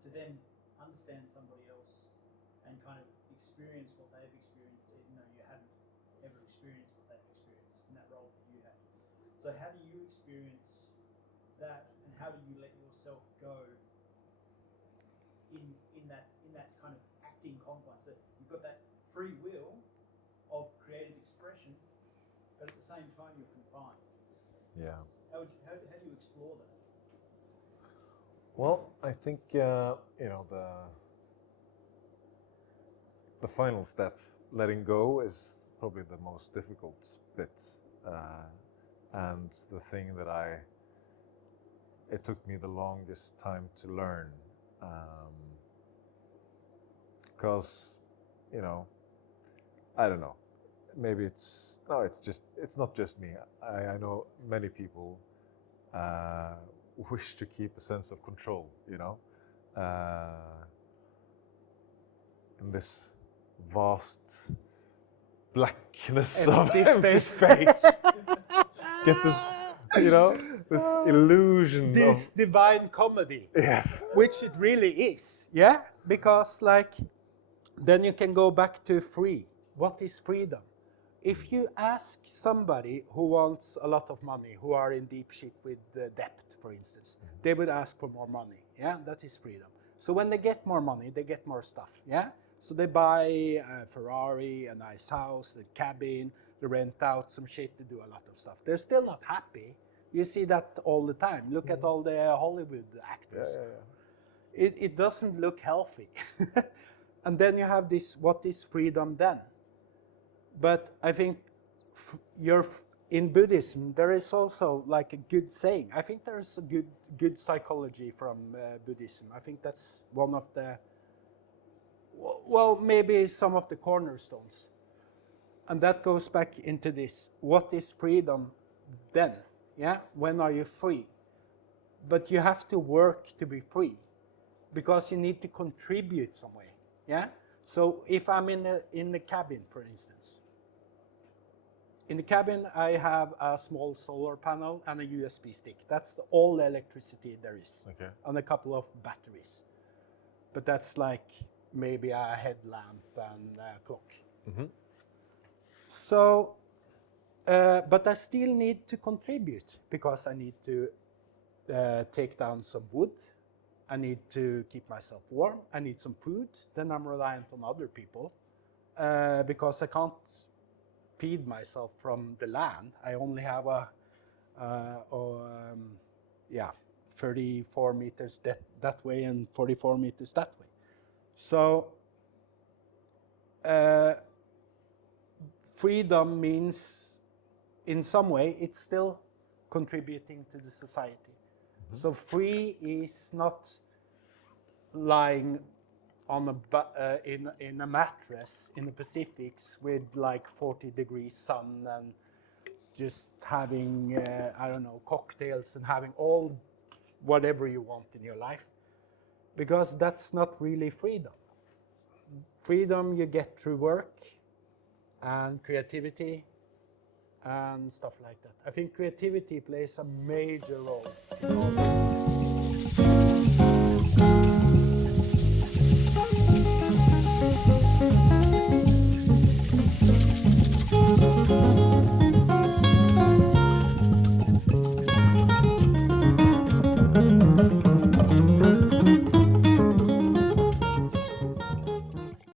to then understand somebody else and kind of experience what they've experienced, even though you hadn't ever experienced what they've experienced in that role that you had. So how do you experience that, and how do you let yourself go in that kind of acting confines? So you've got that free will of creative expression, but at the same time you're confined. Yeah. How do you explore that? Well, I think the final step, letting go, is probably the most difficult bit, and the thing that it took me the longest time to learn, because I don't know, maybe it's not just me. I know many people wish to keep a sense of control, in this vast blackness of empty space. Get this, this illusion This of divine comedy. yes. Which it really is, yeah? Because then you can go back to free. What is freedom? If you ask somebody who wants a lot of money, who are in deep shit with debt, for instance, they would ask for more money, yeah? That is freedom. So when they get more money, they get more stuff, yeah? So they buy a Ferrari, a nice house, a cabin, they rent out some shit, to do a lot of stuff. They're still not happy. You see that all the time. Look at all the Hollywood actors. Yeah. It doesn't look healthy. And then you have this, what is freedom then? But I think in Buddhism, there is also like a good saying. I think there is a good psychology from Buddhism. I think that's one of the, well, maybe some of the cornerstones. And that goes back into this. What is freedom then? Yeah, when are you free? But you have to work to be free, because you need to contribute some way. Yeah. So if I'm in the cabin, for instance, in the cabin I have a small solar panel and a USB stick. That's all the electricity there is. Okay. And a couple of batteries. But that's like maybe a headlamp and a clock. Mm-hmm. So, but I still need to contribute because I need to take down some wood. I need to keep myself warm. I need some food. Then I'm reliant on other people because I can't feed myself from the land. I only have 34 meters that way and 44 meters that way. So freedom means, in some way, it's still contributing to the society. Mm-hmm. So free is not lying on in a mattress in the Pacifics with like 40 degrees sun and just having, I don't know, cocktails and having all whatever you want in your life. Because that's not really freedom. Freedom you get through work and creativity and stuff like that. I think creativity plays a major role in all this.